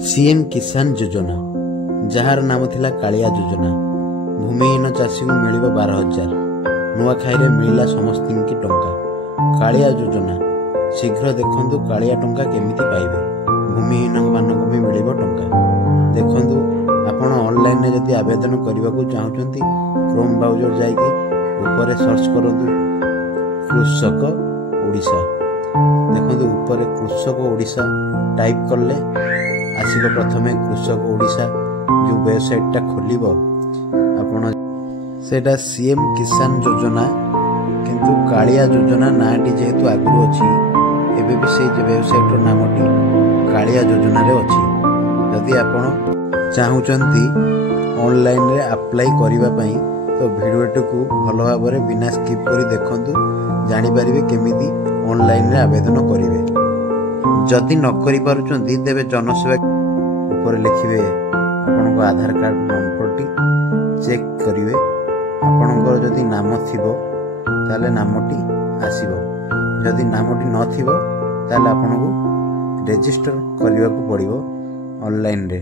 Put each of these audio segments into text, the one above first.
CM किसान योजना jar नाम थिला कालिया योजना भूमिहीन चाषी को मिल 12,000 नुआखाई मिलला समस्त की टंका कालिया योजना शीघ्र देखंतु कालिया टंका केमिति पाइबे भूमिहीन मानक भी मिल टंका देखंतु आपण ऑनलाइन रे जदि आवेदन करबा को चाहउचंती क्रोम ब्राउजर जाइके ऊपर सर्च करंतु कृषक ओडिशा देखंतु ऊपर कृषक ओडिशा टाइप करले आसिबो प्रथमे कृषक ओडिशा जो वेबसाइट टा खोलिबो आपण सेटा सीएम किसान योजना किंतु कालिया योजना नाटी जेहेतु आगु अछि एबे भी से वेबसाइट रो नामटी कालिया योजना रे अछि यदि आपण चाहउचंती ऑनलाइन रे अप्लाई करिबा पई तो वीडियो को भलो भाबरे बिना स्किप करी देखंतु जानि परिबे केमिति ऑनलाइन रे आवेदन करिवे जदि न करि पारुचंती देबे जनसेवा ऊपर लिखिबे आपनको आधार कार्ड नंबरटी चेक करिवे आपनकर जदि नाम थिबो ताले नामटी आसीबो जदि नामटी न थिबो ताले आपनको रजिस्टर करिवा को पड़िबो ऑनलाइन रे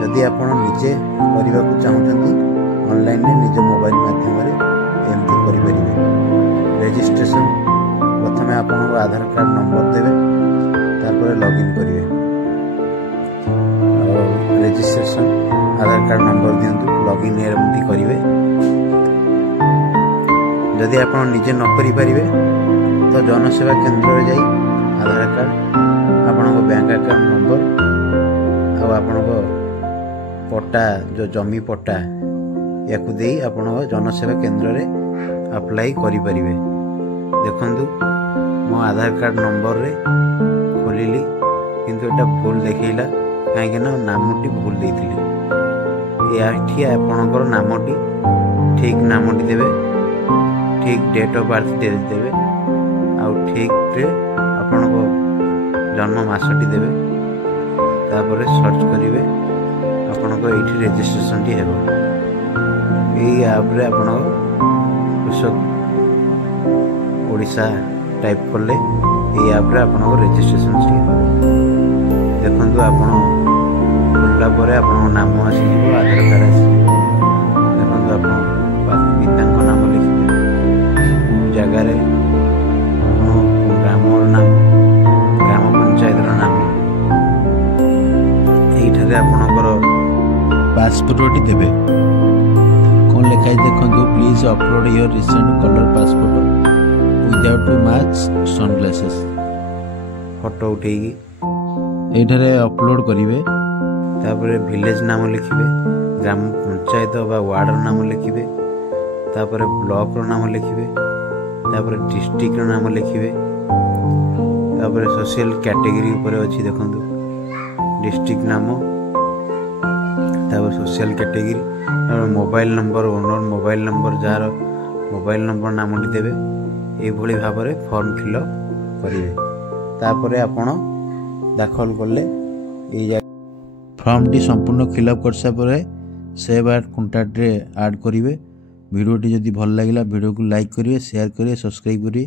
जदि आपण निजे करिवा को चाहउचंती ऑनलाइन रे निजे मोबाइल माध्यम रे एमती करि परिबे रजिस्ट्रेशन प्रथमे आपनको आधार कार्ड नंबर देबे तारपर लॉगिन करिवे रजिस्ट्रेशन आधार कार्ड नंबर दियंतु लॉगिन एमती करिवे जदि आपण निजे न करि परिबे तो जनसेवा केंद्र रे जाई आधार कार्ड आपनको बैंक अकाउंट नंबर आ आपनको पट्टा जो जमी पट्टा याकु देई आपनको जनसेवा केंद्र रे अप्लाई करि परिबे देखंतु मो आधार कार्ड नंबर रे खोलिली किंतु एटा भूल देखैला काहे ना नामटी भूल देइथिली याठी आपनकर नामटी ठीक नामटी देबे ठीक डेट ऑफ बर्थ देबे आ ठीक रे आपनको जन्म मासटी देबे तापर सर्च करिवे आपनको एठी रजिस्ट्रेशन टी हेबो एई ऐप रे आपनको कृषक ओडिशा टाइप करले एई ऐप रे आपनको रजिस्ट्रेशन टी देखंतु आपण खोलला परे आपण नाम आसी आधार कार्ड आसी देखंतु आपण पितांक नाम लिखिबे जगह रे ग्रामर नाम ग्राम पंचायत रो नाम एठारे आपणकर पासपोर्ट टी देबे कोन लिखाई देखंतु please upload your recent colour passport without too much sunglasses photo उठेगी एठारे अपलोड करिवे तापर विलेज नाम लिखिबे ग्राम पंचायत बा वार्ड नाम लिखिबे तापर ब्लॉक रो नाम लिखिबे तापर डिस्ट्रिक्ट रो नाम लिखिबे तापर सोशल कैटेगरी ऊपर अछि देखंतु डिस्ट्रिक्ट नाम तापर social category mobile number owner mobile number jar mobile number नाम देबे ए भली भाबरे फॉर्म फिलअप करिवे तापर आपण दाखल करले ए फॉर्म टी संपूर्ण फिलअप करसा परे सेव एट कॉन्टैक्ट रे ऐड करिवे वीडियो टी जदी भल लागिला वीडियो को लाइक करिवे शेयर करिवे सब्सक्राइब करिवे।